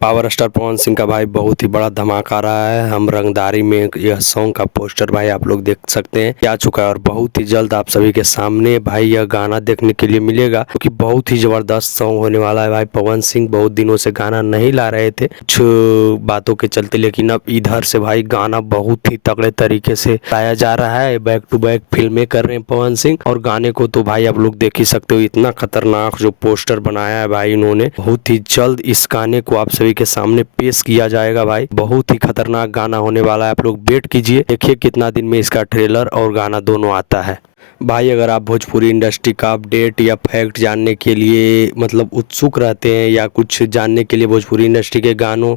Power star Pawan Singh का भाई बहुत ही बड़ा धमाका रहा है। हम रंगदारी में यह सॉन्ग का पोस्टर भाई आप लोग देख सकते हैं आ चुका है और बहुत ही जल्द आप सभी के सामने भाई यह गाना देखने के लिए मिलेगा, क्योंकि बहुत ही जबरदस्त सॉन्ग होने वाला है। भाई पवन सिंह बहुत दिनों से गाना नहीं ला रहे थे कुछ बातों के चलते, लेकिन अब इधर से भाई गाना बहुत ही तगड़े तरीके से लाया जा रहा है। बैक टू बैक फिल्में कर रहे हैं पवन सिंह, और गाने को तो भाई आप लोग देख ही सकते हो। इतना खतरनाक जो पोस्टर बनाया है भाई इन्होंने, बहुत ही जल्द इस गाने को आप सभी के सामने पेश किया जाएगा। भाई बहुत ही खतरनाक गाना होने वाला है, आप लोग वेट कीजिए, देखिए कितना दिन में इसका ट्रेलर और गाना दोनों आता है। भाई अगर आप भोजपुरी इंडस्ट्री का अपडेट या फैक्ट जानने के लिए मतलब उत्सुक रहते हैं, या कुछ जानने के लिए भोजपुरी इंडस्ट्री के गानों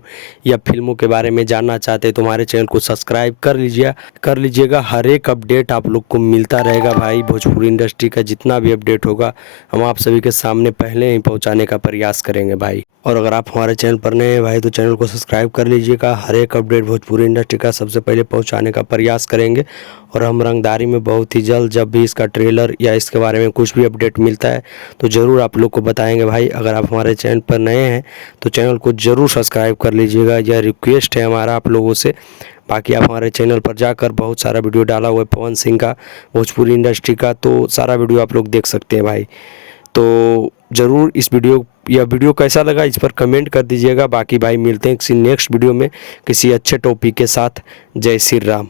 या फिल्मों के बारे में जानना चाहते हैं, तो हमारे चैनल को सब्सक्राइब कर लीजिएगा। हर एक अपडेट आप लोग को मिलता रहेगा। भाई भोजपुरी इंडस्ट्री का जितना भी अपडेट होगा हम आप सभी के सामने पहले ही पहुँचाने का प्रयास करेंगे भाई। और अगर आप हमारे चैनल पर नए हैं भाई तो चैनल को सब्सक्राइब कर लीजिएगा। हर एक अपडेट भोजपुरी इंडस्ट्री का सबसे पहले पहुंचाने का प्रयास करेंगे। और हम रंगदारी में बहुत ही जल्द जब भी इसका ट्रेलर या इसके बारे में कुछ भी अपडेट मिलता है तो ज़रूर आप लोग को बताएंगे भाई। अगर आप हमारे चैनल पर नए हैं तो चैनल को ज़रूर सब्सक्राइब कर लीजिएगा, यह रिक्वेस्ट है हमारा आप लोगों से। बाकी आप हमारे चैनल पर जाकर बहुत सारा वीडियो डाला हुआ है पवन सिंह का, भोजपुरी इंडस्ट्री का, तो सारा वीडियो आप लोग देख सकते हैं भाई। तो ज़रूर इस वीडियो कैसा लगा इस पर कमेंट कर दीजिएगा। बाकी भाई मिलते हैं किसी नेक्स्ट वीडियो में किसी अच्छे टॉपिक के साथ। जय श्री राम।